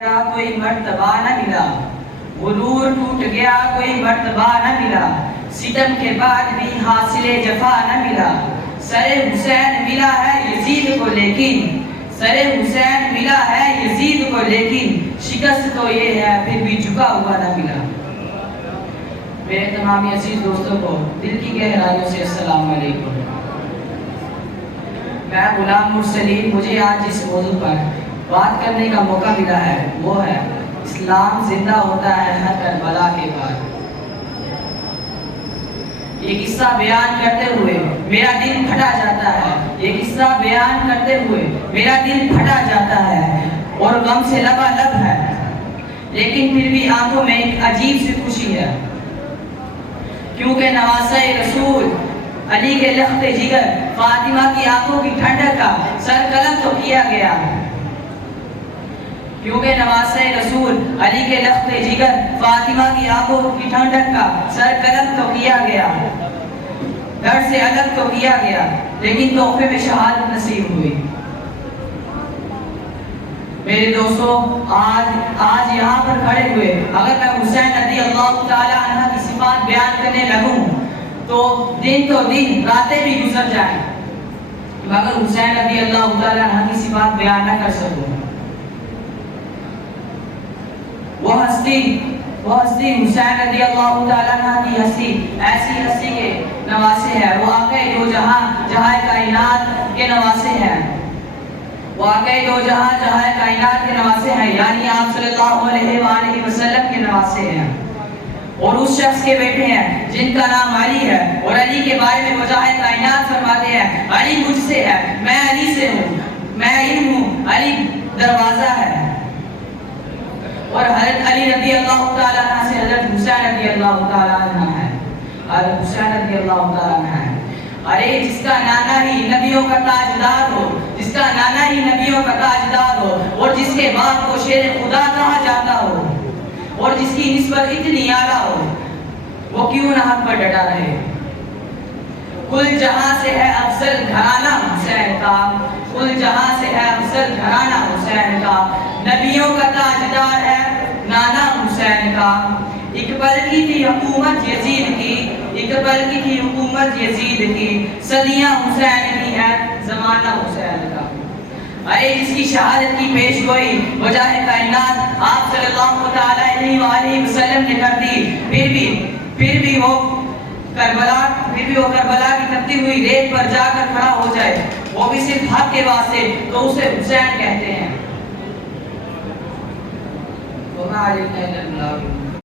کوئی مرتبہ نہ ملا، غرور ٹوٹ گیا کوئی مرتبہ نہ ملا، ستم کے بعد بھی حاصل جفا نہ ملا، سر حسین ملا ہے یزید کو لیکن سر حسین ملا ہے یزید کو لیکن شکست تو یہ ہے پھر بھی جھکا ہوا نہ ملا۔ میرے تمام عزیز دوستوں کو دل کی گہرائیوں سے السلام علیکم۔ میں غلام مرسلین، مجھے آج اس موضوع پر بات کرنے کا موقع ملا ہے وہ ہے اسلام زندہ ہوتا ہے ہر کربلا کے بعد۔ یہ قصہ بیان کرتے ہوئے میرا دل پھٹا جاتا ہے، یہ قصہ بیان کرتے ہوئے میرا دل پھٹا جاتا ہے اور غم سے لبالب ہے، لیکن پھر بھی آنکھوں میں ایک عجیب سی خوشی ہے، کیونکہ نواسہ رسول علی کے لخت جگر فاطمہ کی آنکھوں کی ٹھنڈک کا سر قلم تو کیا گیا، کیونکہ نواسہ رسول علی کے لخت جگر فاطمہ کی آنکھوں کی ٹھنڈک کا سر قلم تو کیا گیا، در سے الگ تو کیا گیا، لیکن تحفے میں شہادت نصیب ہوئی۔ میرے دوستو، آج یہاں پر کھڑے ہوئے اگر میں حسین رضی اللہ تعالی عنہ کی صفات بیان کرنے لگوں تو دن راتیں بھی گزر جائیں مگر حسین رضی اللہ تعالی عنہ کی صفات بیان نہ کر سکوں۔ وہ ہستی حسین رضی اللہ تعالی عنہ کی ہستی ایسی ہستی کے نواسے ہے، وہ آقا دو جہاں کائنات کے نواسے ہیں، وہ آقا دو جہاں کائنات کے نواسے ہیں، یعنی آپ صلی اللہ علیہ وآلہ وسلم کے نواسے ہیں، اور اس شخص کے بیٹے ہیں جن کا نام علی ہے، اور علی کے بارے میں مجاہد کائنات فرماتے ہیں علی مجھ سے ہے، میں علی سے ہوں، میں علم ہوں، علی دروازہ ہے۔ اور حضرت علی رضی اللہ تعالیٰ عنہ سے حضرت حسین رضی اللہ تعالیٰ عنہ ہے، حضرت حسین رضی اللہ تعالیٰ عنہ ہے۔ ارے جس کا نانا ہی نبیوں کا تاجدار ہو، جس کا نانا ہی نبیوں کا تاجدار ہو، اور جس کے باپ کو شیر خدا کہا جاتا ہو، اور جس کی نسبت اتنی اعلیٰ ہو، وہ کیوں نہ حق پر ڈٹا رہے۔ کل جہاں سے ہے افضل گھرانہ حسین کا، کل جہاں سے ہے افضل گھرانہ حسین کا، نبیوں کا تاجدار ہے نانا حسین کا۔ ایک پل کی تھی حکومت یزید کی، ایک پل کی تھی حکومت یزید کی، صدیاں حسین کی ہے زمانہ حسین کا۔ ارے جس کی شہادت کی پیش گوئی وجہ کائنات آپ صلی اللہ علیہ وآلہ وسلم نے کر دی، پھر بھی وہ کربلا کی تپتی ہوئی ریت پر جا کر کھڑا ہو جائے، وہ بھی صرف حق کے واسطے، تو اسے حسین کہتے ہیں۔